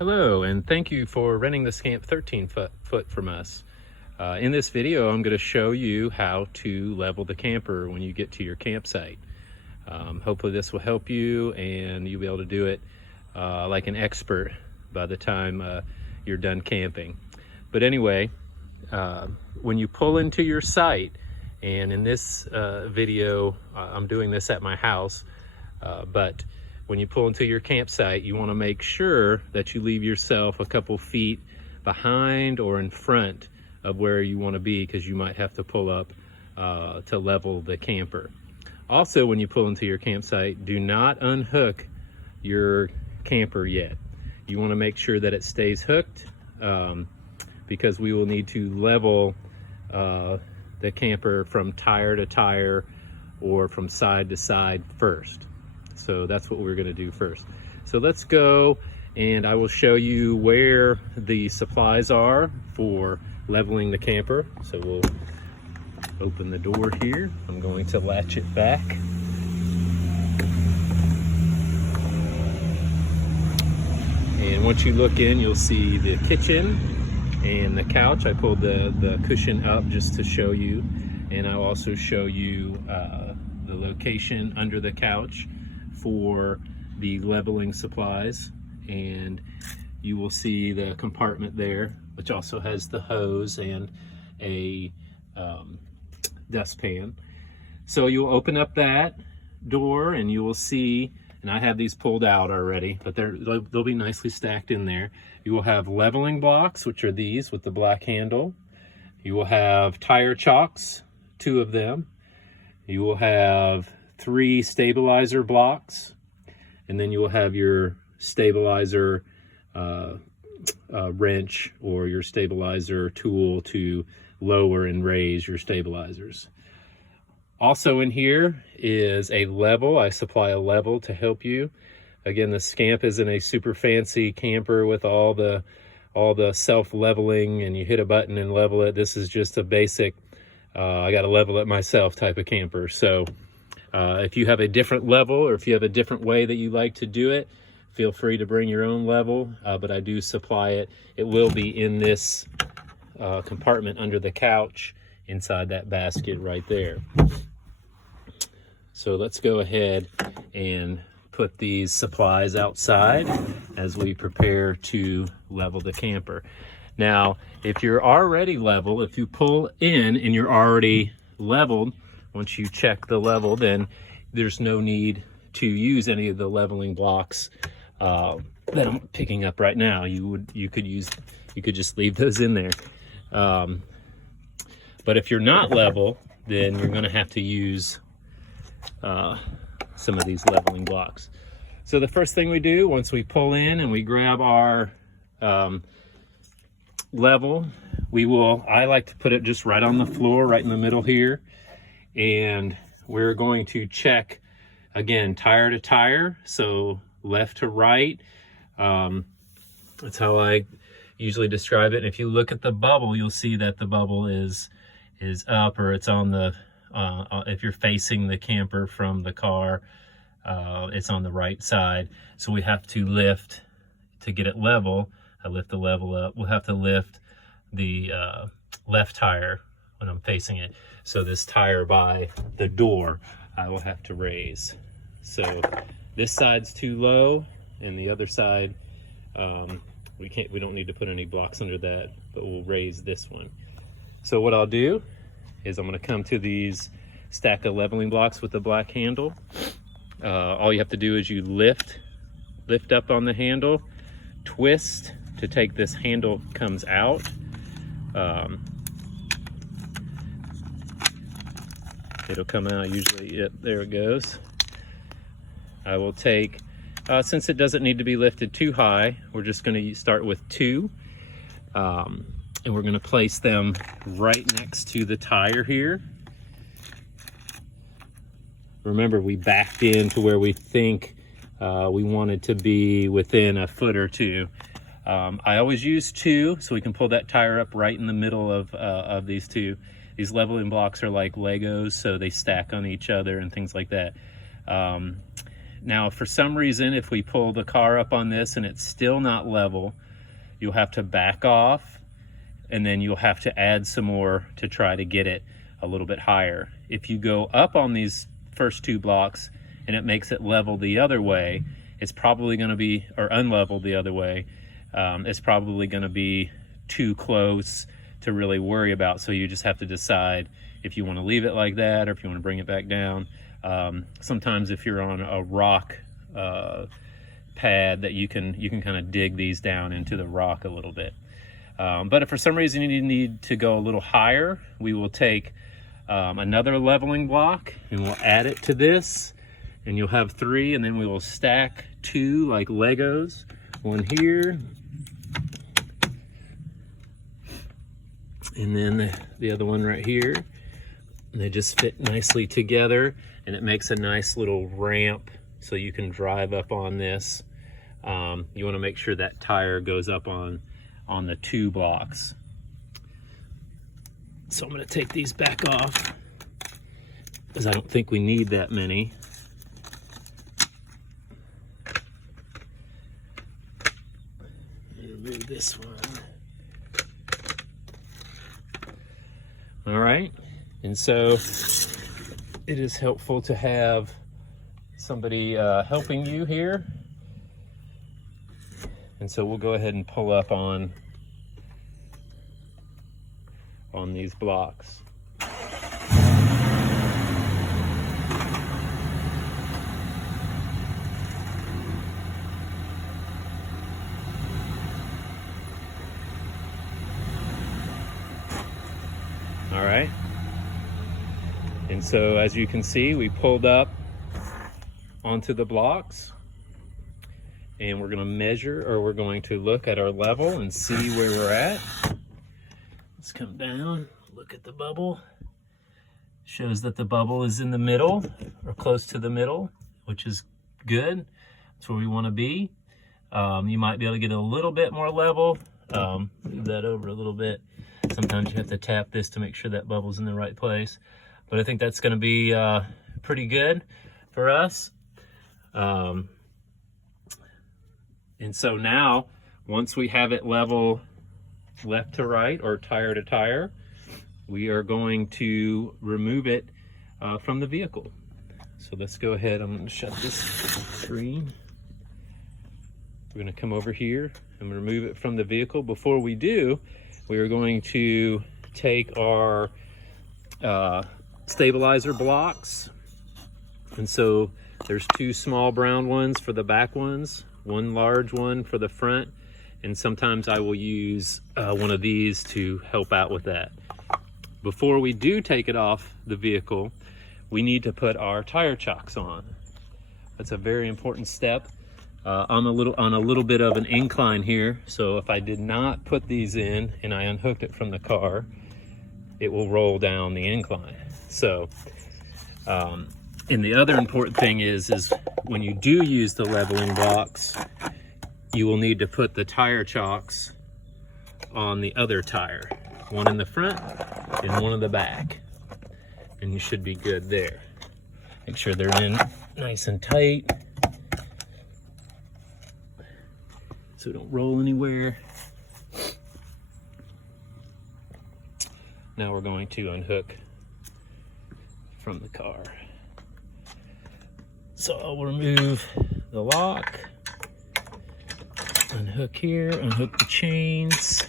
Hello, and thank you for renting the Scamp 13 foot from us. In this video, I'm going to show you how to level the camper when you get to your campsite. Hopefully this will help you and you'll be able to do it like an expert by the time you're done camping. But anyway, when you pull into your site, and in this video, I'm doing this at my house, but when you pull into your campsite, you want to make sure that you leave yourself a couple feet behind or in front of where you want to be, because you might have to pull up to level the camper. Also, when you pull into your campsite, do not unhook your camper yet. You want to make sure that it stays hooked, because we will need to level the camper from tire to tire or from side to side first. So that's what we're going to do first. So let's go, and I will show you where the supplies are for leveling the camper. So we'll open the door here. I'm going to latch it back. And once you look in, you'll see the kitchen and the couch. I pulled the cushion up just to show you, and I'll also show you the location under the couch for the leveling supplies. And you will see the compartment there, which also has the hose and a dustpan. So you'll open up that door and you will see, and I have these pulled out already, but they'll be nicely stacked in there. You will have leveling blocks, which are these with the black handle. You will have tire chocks, 2 of them. You will have 3 stabilizer blocks, and then you will have your stabilizer wrench or your stabilizer tool to lower and raise your stabilizers. Also in here is a level. I supply a level to help you. Again, the Scamp isn't a super fancy camper with all the self-leveling and you hit a button and level it. This is just a basic, I got to level it myself type of camper. So if you have a different level, or if you have a different way that you like to do it, feel free to bring your own level, but I do supply it. It will be in this compartment under the couch inside that basket right there. So let's go ahead and put these supplies outside as we prepare to level the camper. Now, if you're already level, if you pull in and you're already leveled, once you check the level, then there's no need to use any of the leveling blocks that I'm picking up right now. You could just leave those in there. But if you're not level, then you're going to have to use some of these leveling blocks. So the first thing we do once we pull in and we grab our level, I like to put it just right on the floor, right in the middle here. And we're going to check, again, tire to tire, so left to right. That's how I usually describe it. And if you look at the bubble, you'll see that the bubble is up, or it's on the, if you're facing the camper from the car, it's on the right side. So we have to lift to get it level. I lift the level up. We'll have to lift the left tire when I'm facing it. So this tire by the door, I will have to raise. So this side's too low, and the other side, we don't need to put any blocks under that, but we'll raise this one. So what I'll do is I'm gonna come to these stack of leveling blocks with the black handle. All you have to do is you lift up on the handle, twist to take this handle comes out. It'll come out usually, yep, there it goes. I will take, since it doesn't need to be lifted too high, we're just gonna start with 2. And we're gonna place them right next to the tire here. Remember, we backed into where we think we wanted to be within a foot or 2. I always use 2, so we can pull that tire up right in the middle of these 2. These leveling blocks are like Legos, so they stack on each other and things like that. Now, if for some reason, if we pull the car up on this and it's still not level, you'll have to back off, and then you'll have to add some more to try to get it a little bit higher. If you go up on these first 2 blocks and it makes it level the other way, it's probably going to be, or unlevel the other way, it's probably going to be too close to really worry about. So you just have to decide if you want to leave it like that or if you want to bring it back down. Sometimes if you're on a rock pad, that you can kind of dig these down into the rock a little bit. But if for some reason you need to go a little higher, we will take another leveling block and we'll add it to this, and you'll have 3, and then we will stack 2 like Legos, one here, and then the other one right here. And they just fit nicely together, and it makes a nice little ramp so you can drive up on this. You want to make sure that tire goes up on the 2 blocks. So I'm going to take these back off because I don't think we need that many. Remove this one. All right, and so it is helpful to have somebody helping you here. And so we'll go ahead and pull up on these blocks. All right. And so as you can see, we pulled up onto the blocks, and we're going to measure, or we're going to look at our level and see where we're at. Let's come down, look at the bubble. Shows that the bubble is in the middle, or close to the middle, which is good. That's where we want to be. You might be able to get a little bit more level. Move that over a little bit. Sometimes you have to tap this to make sure that bubble's in the right place. But I think that's going to be pretty good for us. And so now, once we have it level left to right or tire to tire, we are going to remove it from the vehicle. So let's go ahead. I'm going to shut this screen. We're going to come over here and remove it from the vehicle. Before we do, we are going to take our stabilizer blocks. And so there's 2 small brown ones for the back ones, 1 large one for the front, and sometimes I will use one of these to help out with that. Before we do take it off the vehicle, we need to put our tire chocks on. That's a very important step. I'm on a little bit of an incline here, so if I did not put these in and I unhooked it from the car, it will roll down the incline. So, and the other important thing is when you do use the leveling blocks, you will need to put the tire chocks on the other tire, one in the front and one in the back, and you should be good there. Make sure they're in nice and tight, so don't roll anywhere. Now we're going to unhook from the car. So I'll remove the lock, unhook here, unhook the chains.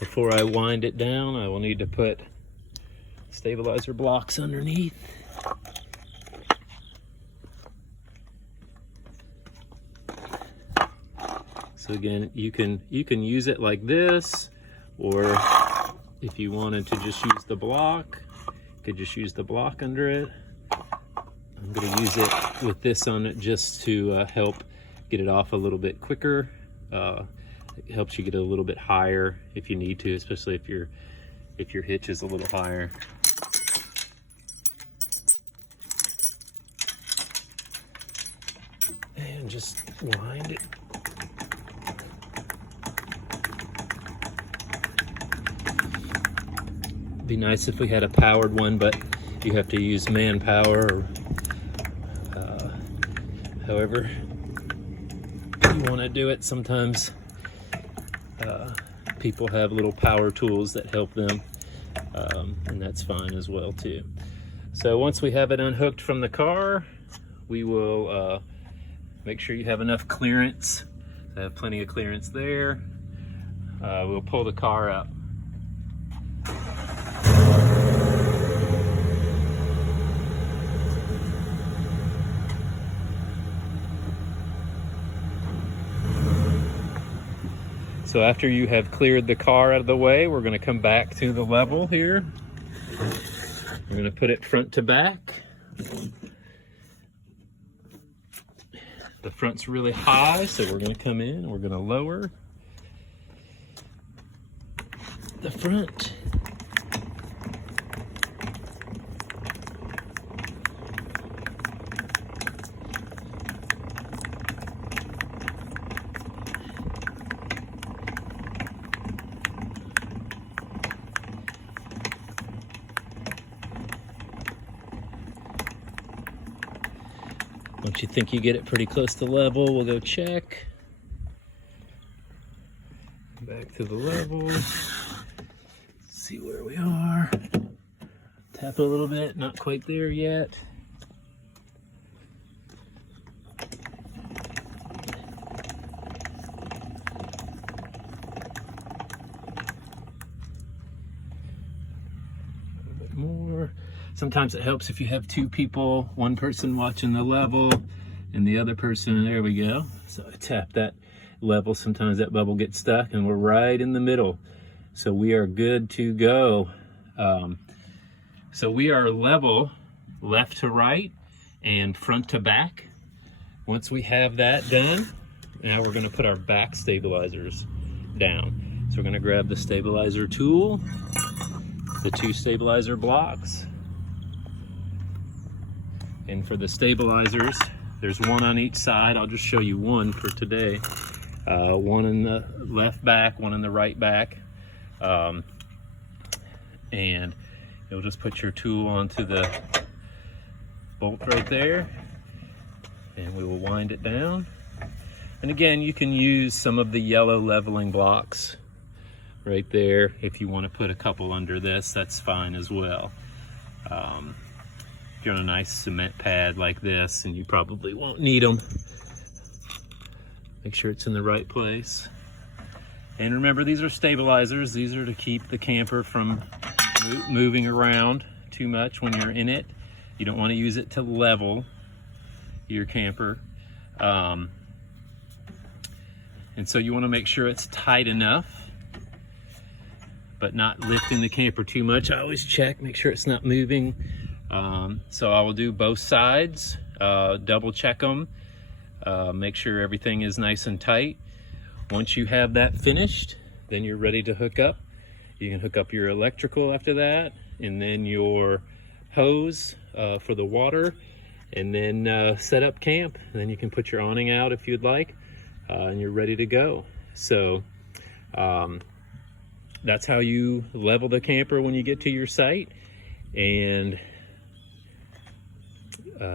Before I wind it down, I will need to put stabilizer blocks underneath. So again, you can use it like this, or if you wanted to just use the block, you could just use the block under it. I'm going to use it with this on it just to help get it off a little bit quicker. It helps you get a little bit higher if you need to, especially if your hitch is a little higher. And just wind it. Be nice if we had a powered one, but you have to use manpower or However you want to do it. Sometimes people have little power tools that help them, and that's fine as well too. So once we have it unhooked from the car, we will make sure you have enough clearance. I have plenty of clearance there. We'll pull the car up. So after you have cleared the car out of the way, we're going to come back to the level here. We're going to put it front to back. The front's really high, so we're going to come in and we're going to lower the front. Once you think you get it pretty close to level, we'll go check. Back to the level. See where we are. Tap it a little bit, not quite there yet. A bit more. Sometimes it helps if you have two people, one person watching the level and the other person, there we go. So I tap that level, sometimes that bubble gets stuck and we're right in the middle. So we are good to go. So we are level left to right and front to back. Once we have that done, now we're gonna put our back stabilizers down. So we're gonna grab the stabilizer tool, the two stabilizer blocks. And for the stabilizers, there's one on each side. I'll just show you one for today. One in the left back, one in the right back. And you'll just put your tool onto the bolt right there, and we will wind it down. And again, you can use some of the yellow leveling blocks right there. If you want to put a couple under this, that's fine as well. If you're on a nice cement pad like this, and you probably won't need them, make sure it's in the right place. And remember, these are stabilizers. These are to keep the camper from moving around too much when you're in it. You don't want to use it to level your camper. And so you want to make sure it's tight enough, but not lifting the camper too much. I always check, make sure it's not moving. So I will do both sides, double check them, make sure everything is nice and tight. Once you have that finished, then you're ready to hook up. You can hook up your electrical after that, and then your hose for the water, and then set up camp. And then you can put your awning out if you'd like, and you're ready to go. So that's how you level the camper when you get to your site. And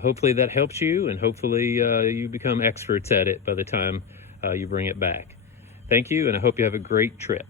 hopefully that helps you, and hopefully you become experts at it by the time you bring it back. Thank you, and I hope you have a great trip.